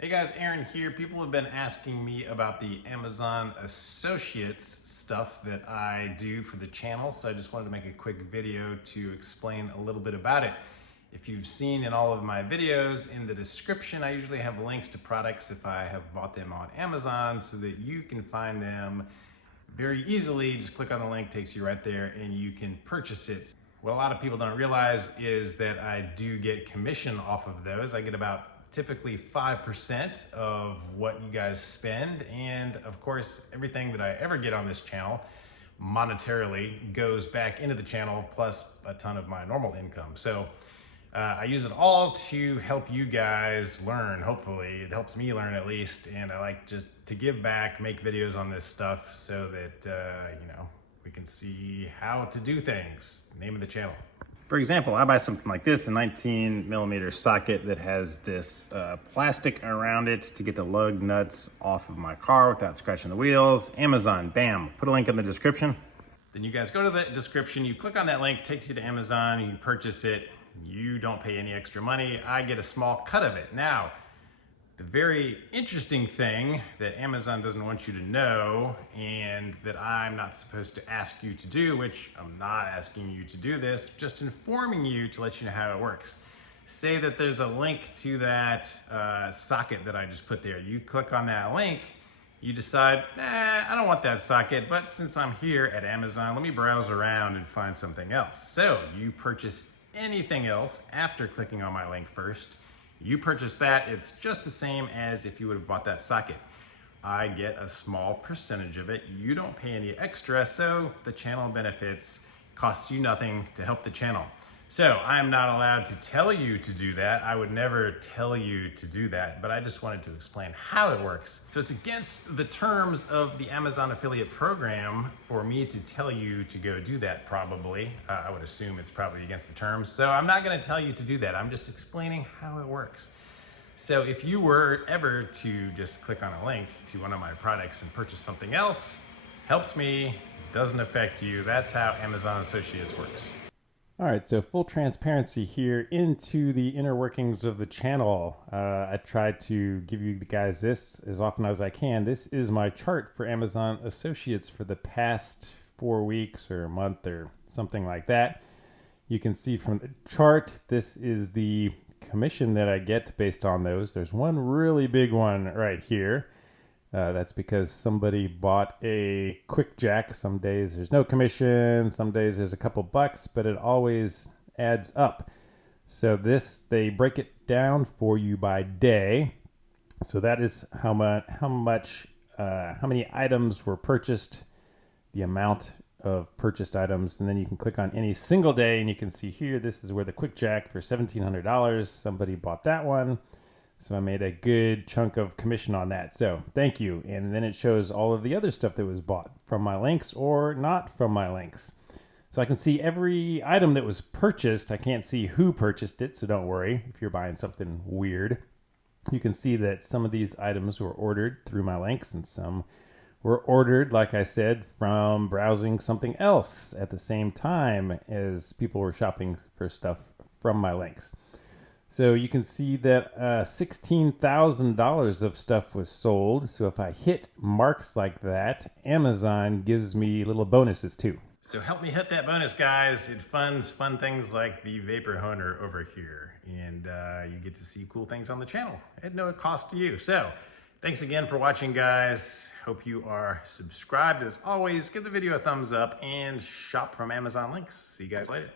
Hey guys, Aaron here. People have been asking me about the Amazon Associates stuff that I do for the channel, so I just wanted to make a quick video to explain a little bit about it. If you've seen in all of my videos, in the description, I usually have links to products if I have bought them on Amazon so that you can find them very easily. Just click on the link, takes you right there, and you can purchase it. What a lot of people don't realize is that I do get commission off of those. I get about typically 5% of what you guys spend. And of course, everything that I ever get on this channel monetarily goes back into the channel plus a ton of my normal income. So I use it all to help you guys learn. Hopefully it helps me learn at least. And I like just to give back, make videos on this stuff so that, we can see how to do things. Name of the channel. For example, I buy something like this, a 19mm socket that has this plastic around it to get the lug nuts off of my car without scratching the wheels. Amazon, bam, put a link in the description. Then you guys go to the description, you click on that link, takes you to Amazon, you purchase it, you don't pay any extra money, I get a small cut of it. Now, the very interesting thing that Amazon doesn't want you to know and that I'm not supposed to ask you to do, which I'm not asking you to do this, just informing you to let you know how it works. Say that there's a link to that socket that I just put there. You click on that link, you decide, I don't want that socket, but since I'm here at Amazon, let me browse around and find something else. So you purchase anything else after clicking on my link first. You purchase that, it's just the same as if you would have bought that socket. I get a small percentage of it. You don't pay any extra, so the channel benefits, costs you nothing to help the channel. So I'm not allowed to tell you to do that. I would never tell you to do that, but I just wanted to explain how it works. So it's against the terms of the Amazon affiliate program for me to tell you to go do that probably. I would assume it's probably against the terms. So I'm not gonna tell you to do that. I'm just explaining how it works. So if you were ever to just click on a link to one of my products and purchase something else, helps me, doesn't affect you. That's how Amazon Associates works. All right, so full transparency here into the inner workings of the channel. I try to give you guys this as often as I can. This is my chart for Amazon Associates for the past 4 weeks or a month or something like that. You can see from the chart, this is the commission that I get based on those. There's one really big one right here. That's because somebody bought a quick jack. Some days there's no commission, some days there's a couple bucks, but it always adds up. So this, they break it down for you by day. So that is how many items were purchased, the amount of purchased items, and then you can click on any single day and you can see here, this is where the quick jack for $1,700, somebody bought that one. So I made a good chunk of commission on that. So thank you. And then it shows all of the other stuff that was bought from my links or not from my links. So I can see every item that was purchased. I can't see who purchased it, so don't worry if you're buying something weird. You can see that some of these items were ordered through my links and some were ordered, like I said, from browsing something else at the same time as people were shopping for stuff from my links. So you can see that $16,000 of stuff was sold. So if I hit marks like that, Amazon gives me little bonuses too. So help me hit that bonus, guys. It funds fun things like the Vapor Honer over here. And you get to see cool things on the channel at no cost to you. So thanks again for watching, guys. Hope you are subscribed. As always, give the video a thumbs up and shop from Amazon links. See you guys later.